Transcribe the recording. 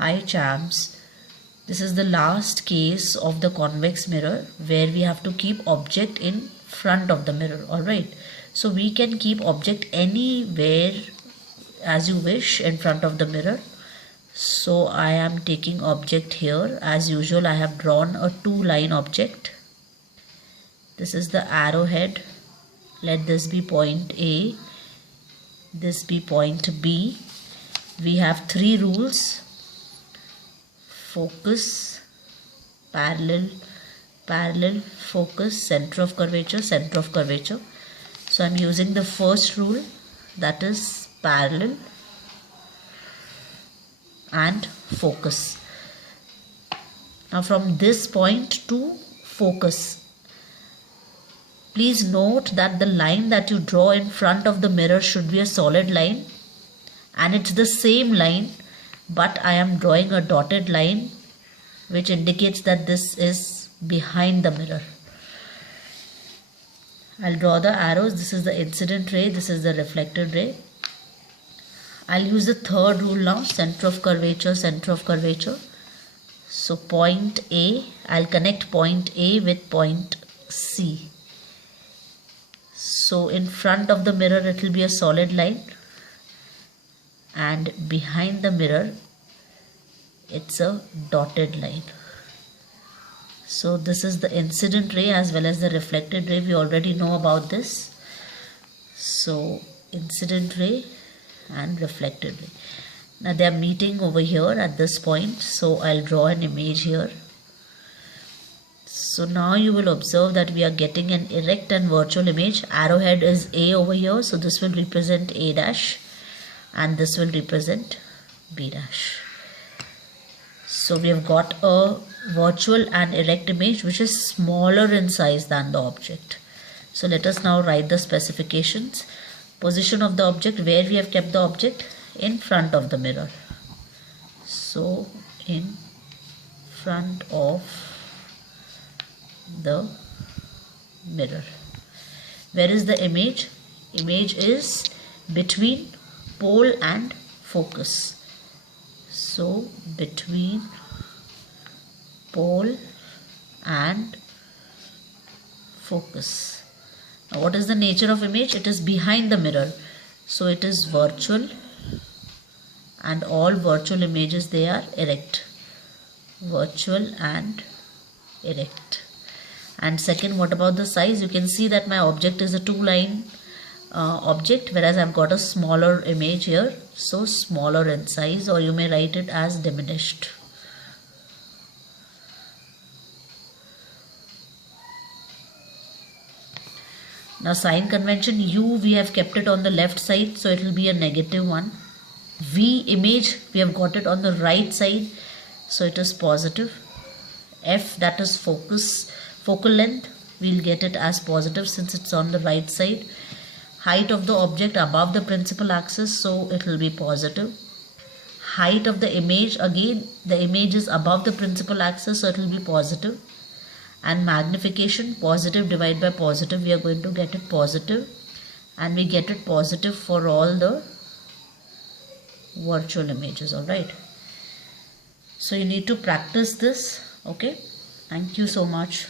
Hi champs, this is the last case of the convex mirror where we have to keep object in front of the mirror. Alright, so we can keep object anywhere as you wish in front of the mirror. So I am taking object here. As usual, I have drawn a two-line object. This is the arrowhead. Let this be point A, this be point B. We have three rules: focus, parallel, parallel, focus, center of curvature, center of curvature. So I'm using the first rule, that is parallel and focus. Now from this point to focus, please note that the line that you draw in front of the mirror should be a solid line, and it's the same line, but I am drawing a dotted line which indicates that this is behind the mirror. I'll draw the arrows. This is the incident ray, this is the reflected ray. I'll use the third rule now, center of curvature, center of curvature. So point A, I'll connect point A with point C. So in front of the mirror it will be a solid line, and behind the mirror it's a dotted line. So this is the incident ray as well as the reflected ray. We already know about this. So incident ray and reflected ray. Now they are meeting over here at this point, so I'll draw an image here. So now you will observe that we are getting an erect and virtual image. Arrowhead is A over here, so this will represent A dash and this will represent B dash. So we have got a virtual and erect image which is smaller in size than the object. So let us now write the specifications. Position of the object, where we have kept the object, in front of the mirror. So in front of the mirror. Where is the image? Image is between pole and focus. So between pole and focus. Now what is the nature of image? It is behind the mirror, so it is virtual, and all virtual images, they are erect. Virtual and erect. And second, what about the size? You can see that my object is a two-line object, whereas I've got a smaller image here, so smaller in size, or you may write it as diminished. Now sign convention, U we have kept it on the left side, so it will be a -1. V image, we have got it on the right side, so it is positive. F, that is focus, focal length, we'll get it as positive since it's on the right side. Height of the object above the principal axis, so it will be positive. Height of the image, again the image is above the principal axis, so it will be positive. And magnification, positive divided by positive, we are going to get it positive, and we get it positive for all the virtual images. Alright, so you need to practice this. Okay, thank you so much.